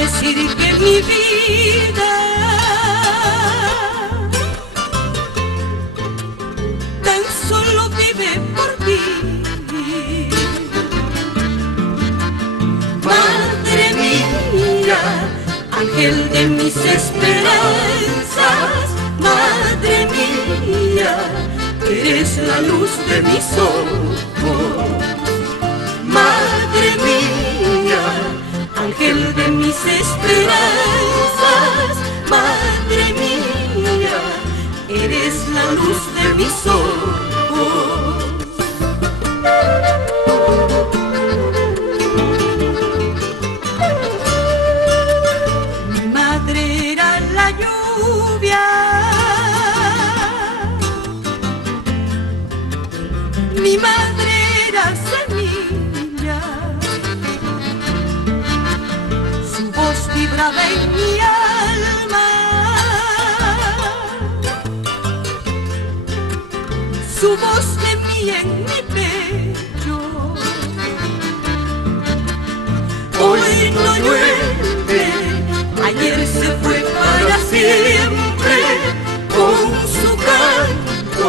decir que mi vida tan solo vive por ti. Madre mía, ángel de mis esperanzas, madre mía, eres la luz de mis ojos. Madre mía, ángel de mis esperanzas, madre mía, eres la luz de mis ojos. Mi madre era la lluvia, mi madre era semilla, su voz vibraba en mi alma, su voz gemía en mi pecho. Hoy no llueve, ayer se fue para siempre, con su canto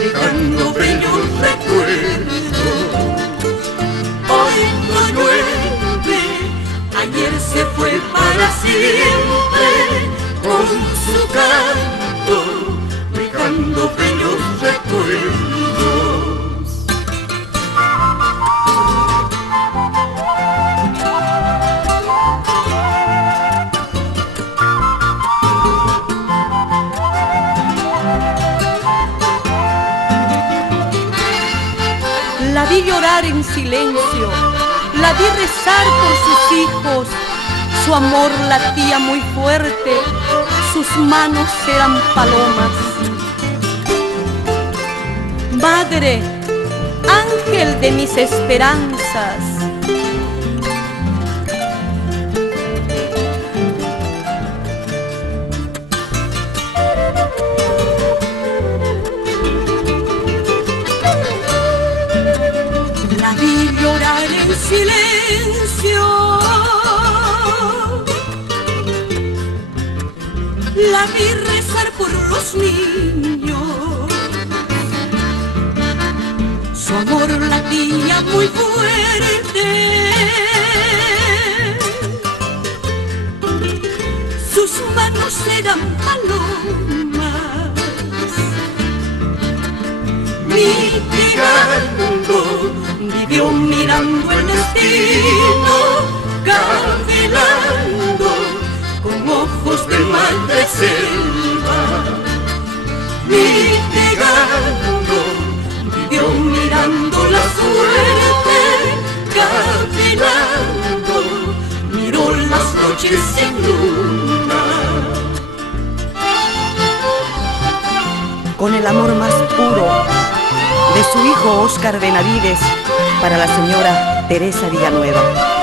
dejando bellos recuerdos. Hoy no llueve, ayer se fue para siempre, con su canto dejando bellos recuerdos. La vi llorar en silencio, la vi rezar por sus hijos. Su amor latía muy fuerte, sus manos eran palomas. Madre, ángel de mis esperanzas, la vi llorar en silencio, la vi rezar por los niños. Su amor latía muy fuerte, sus manos eran palomas. Mitigando, vivió mirando el destino, cavilando con ojos de madre selva. Mitigando, vivió mirando la suerte, cavilando, miró las noches sin luna. Con el amor más puro de su hijo Óscar Benavides, para la señora Teresa Villanueva.